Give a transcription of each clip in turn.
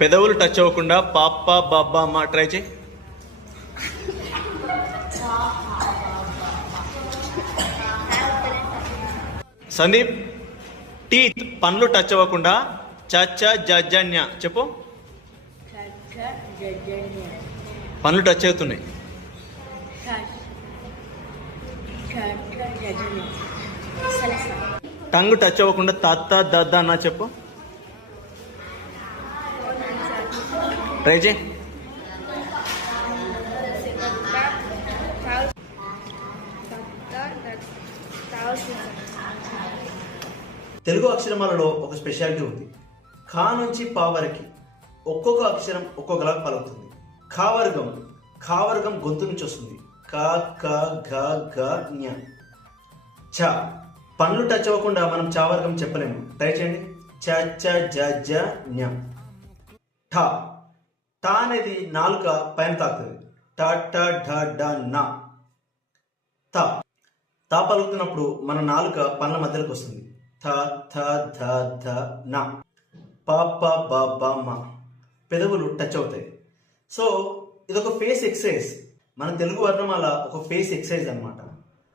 పెదవులు టచ్ అవ్వకుండా పాప బాబా అమ్మ ట్రై చేయి. సందీప్, టీత్ పండ్లు టచ్ అవ్వకుండా చచ్చ జజన్య చెప్పు. పండ్లు టచ్ అవుతున్నాయి. టంగ్ టచ్ అవ్వకుండా తత్త దద్ద అన్న చెప్పు. ట్రై చేయి. తెలుగు అక్షరమాలలో ఒక స్పెషాలిటీ ఉంది. ఖా నుంచి పా వరకు ఒక్కొక్క అక్షరం ఒక్కొక్కలా పలుకుతుంది. ఖా వర్గం గొంతు నుంచి వస్తుంది. క క ఘ ఘ జ్ఞ. చ పండ్లు టచ్ అవ్వకుండా మనం చా వర్గం చెప్పలేము. ట్రై చేయండి. చ చ జ జ జ్ఞ. ఠ టా అనేది నాలుక పైన తాకుతుంది. ట ట ఢ డ న. తా పలుకుతున్నప్పుడు మన నాలుక పండ్ల మధ్యలోకి వస్తుంది. థ థ ధ ధ న. ప ప బ బ మ. పెదవులు టచ్ అవుతాయి. సో ఇదొక ఫేస్ ఎక్సర్సైజ్. మన తెలుగు వర్ణమాల ఒక ఫేస్ ఎక్సర్సైజ్ అనమాట.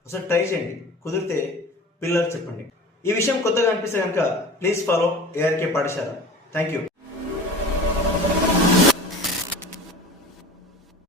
ఒకసారి ట్రై చేయండి. కుదిరితే పిల్లలు చెప్పండి. ఈ విషయం కొత్తగా అనిపిస్తే కనుక ప్లీజ్ ఫాలో ARK పాఠశాల. Thank you.